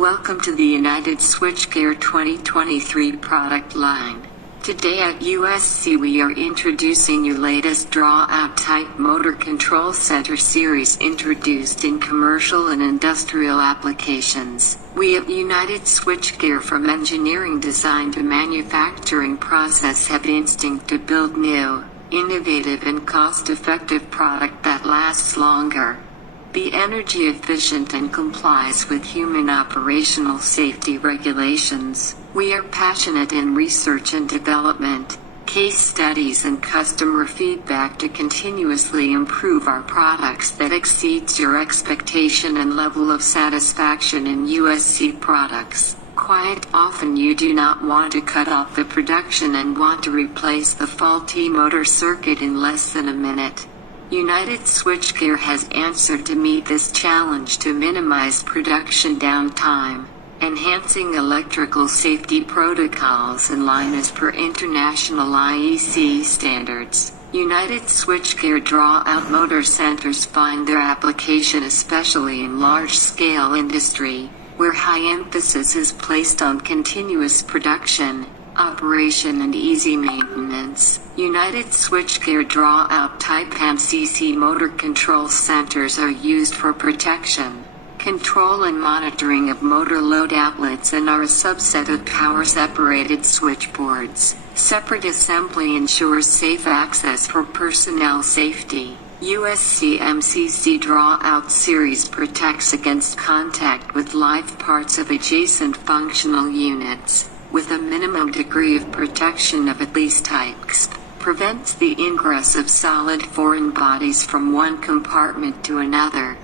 Welcome to the United Switchgear 2023 product line. Today at USC we are introducing your latest Drawout type motor control center series introduced in commercial and industrial applications. We at United Switchgear, from engineering design to manufacturing process, have instinct to build new, innovative and cost-effective product that lasts longer. Be energy efficient and complies with human operational safety regulations. We are passionate in research and development, case studies and customer feedback to continuously improve our products that exceeds your expectation and level of satisfaction in USC Products. Quite often you do not want to cut off the production and want to replace the faulty motor circuit in less than a minute. United Switchgear has answered to meet this challenge to minimize production downtime, enhancing electrical safety protocols in line as per international IEC standards. United Switchgear Drawout motor centers find their application especially in large-scale industry, where high emphasis is placed on continuous production, operation and easy maintenance. United Switchgear Drawout type MCC motor control centers are used for protection, control and monitoring of motor load outlets and are a subset of power-separated switchboards. Separate assembly ensures safe access for personnel safety. USC MCC Drawout series protects against contact with live parts of adjacent functional units, with a minimum degree of protection of at least IEC, prevents the ingress of solid foreign bodies from one compartment to another.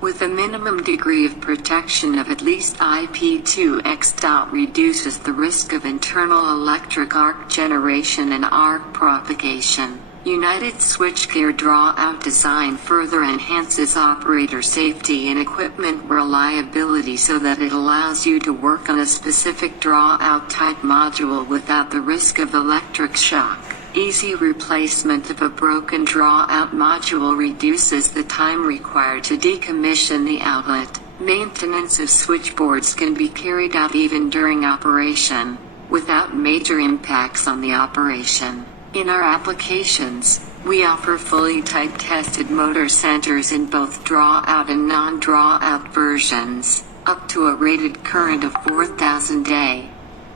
With a minimum degree of protection of at least IP2X. Reduces the risk of internal electric arc generation and arc propagation. United Switchgear Drawout design further enhances operator safety and equipment reliability so that it allows you to work on a specific Drawout type module without the risk of electric shock. Easy replacement of a broken Drawout module reduces the time required to decommission the outlet. Maintenance of switchboards can be carried out even during operation, without major impacts on the operation. In our applications, we offer fully type-tested motor centers in both Drawout and non-Drawout versions, up to a rated current of 4,000 A.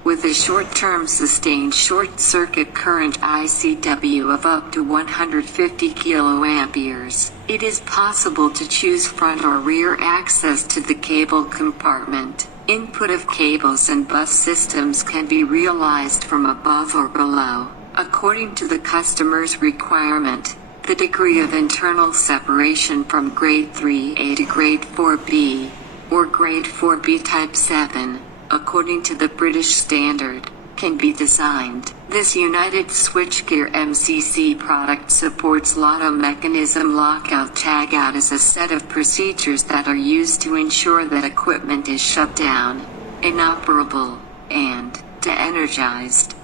With a short-term sustained short-circuit current ICW of up to 150 kA. It is possible to choose front or rear access to the cable compartment. Input of cables and bus systems can be realized from above or below, according to the customer's requirement. The degree of internal separation from grade 3A to grade 4B, or grade 4B type 7, according to the British standard, can be designed. This United Switchgear MCC product supports lotto mechanism lockout-tagout as a set of procedures that are used to ensure that equipment is shut down, inoperable, and de-energized.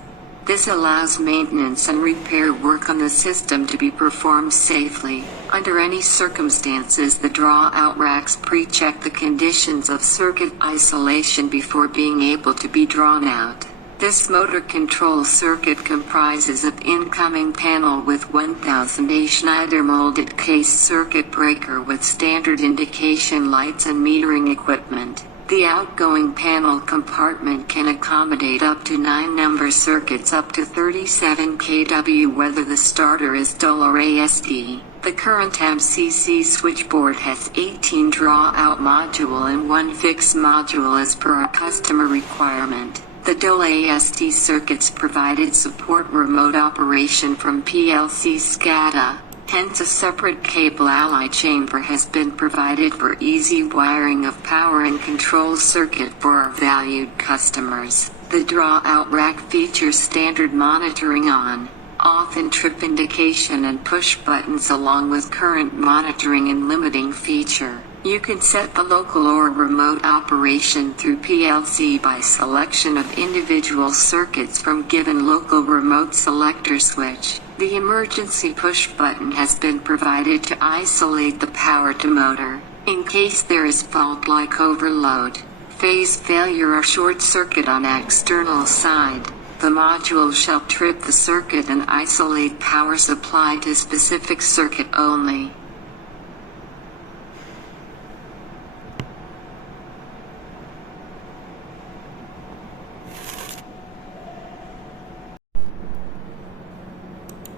This allows maintenance and repair work on the system to be performed safely. Under any circumstances, the Drawout racks pre-check the conditions of circuit isolation before being able to be drawn out. This motor control circuit comprises of incoming panel with 1000 A Schneider molded case circuit breaker with standard indication lights and metering equipment. The outgoing panel compartment can accommodate up to 9 number circuits up to 37 kW whether the starter is dual or ASD. The current MCC switchboard has 18 Drawout module and 1 fixed module as per our customer requirement. The dual ASD circuits provided support remote operation from PLC SCADA. Hence a separate cable ally chamber has been provided for easy wiring of power and control circuit for our valued customers. The Drawout rack features standard monitoring on, off and trip indication and push buttons along with current monitoring and limiting feature. You can set the local or remote operation through PLC by selection of individual circuits from given local remote selector switch. The emergency push button has been provided to isolate the power to motor, in case there is fault like overload, phase failure or short circuit on external side, the module shall trip the circuit and isolate power supply to specific circuit only.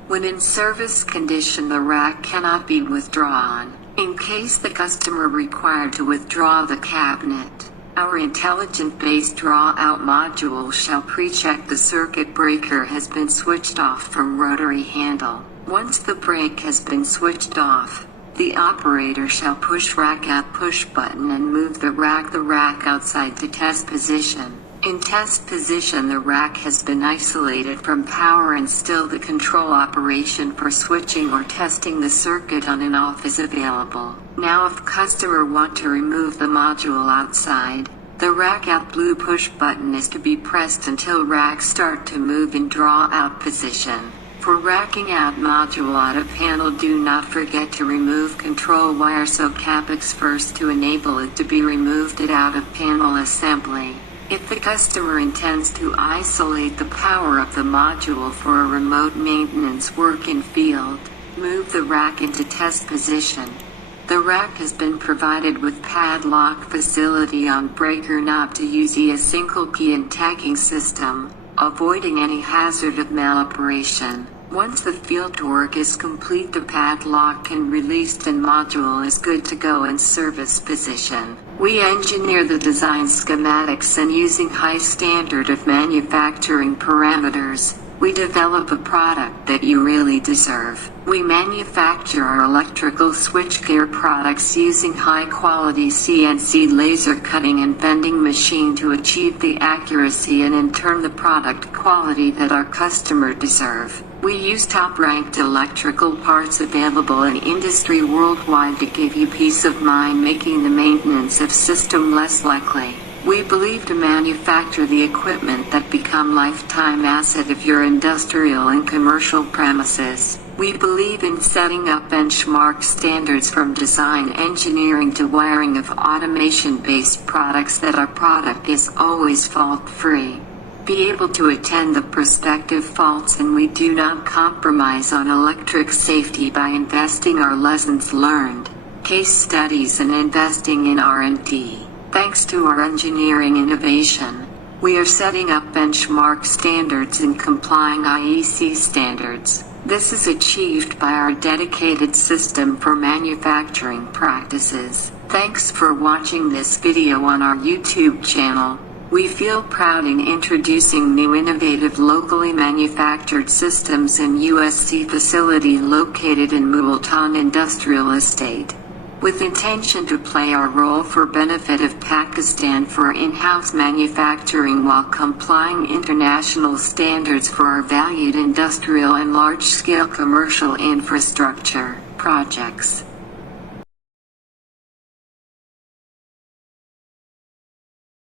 When in service condition, the rack cannot be withdrawn. In case the customer required to withdraw the cabinet, our intelligent-based draw-out module shall pre-check the circuit breaker has been switched off from rotary handle. Once the brake has been switched off, the operator shall push rack out push button and move the rack outside to test position. In test position, the rack has been isolated from power and still the control operation for switching or testing the circuit on and off is available. Now if customer want to remove the module outside, the rack out blue push button is to be pressed until rack start to move in draw out position. For racking out module out of panel, do not forget to remove control wire so capex first to enable it to be removed it out of panel assembly. If the customer intends to isolate the power of the module for a remote maintenance work in field, move the rack into test position. The rack has been provided with padlock facility on breaker knob to use a single key and tagging system, avoiding any hazard of maloperation. Once the field work is complete, the padlock can released and module is good to go in service position. We engineer the design schematics and using high standard of manufacturing parameters, we develop a product that you really deserve. We manufacture our electrical switchgear products using high-quality CNC laser cutting and bending machine to achieve the accuracy and in turn the product quality that our customer deserve. We use top-ranked electrical parts available in industry worldwide to give you peace of mind, making the maintenance of system less likely. We believe to manufacture the equipment that become lifetime asset of your industrial and commercial premises. We believe in setting up benchmark standards from design engineering to wiring of automation-based products that our product is always fault-free. Be able to attend the prospective faults, and we do not compromise on electric safety by investing our lessons learned, case studies and investing in R&D. Thanks to our engineering innovation, we are setting up benchmark standards and complying IEC standards. This is achieved by our dedicated system for manufacturing practices. Thanks for watching this video on our YouTube channel. We feel proud in introducing new innovative locally manufactured systems in USC facility located in Multan Industrial Estate. With intention to play our role for benefit of Pakistan for in-house manufacturing while complying international standards for our valued industrial and large-scale commercial infrastructure projects.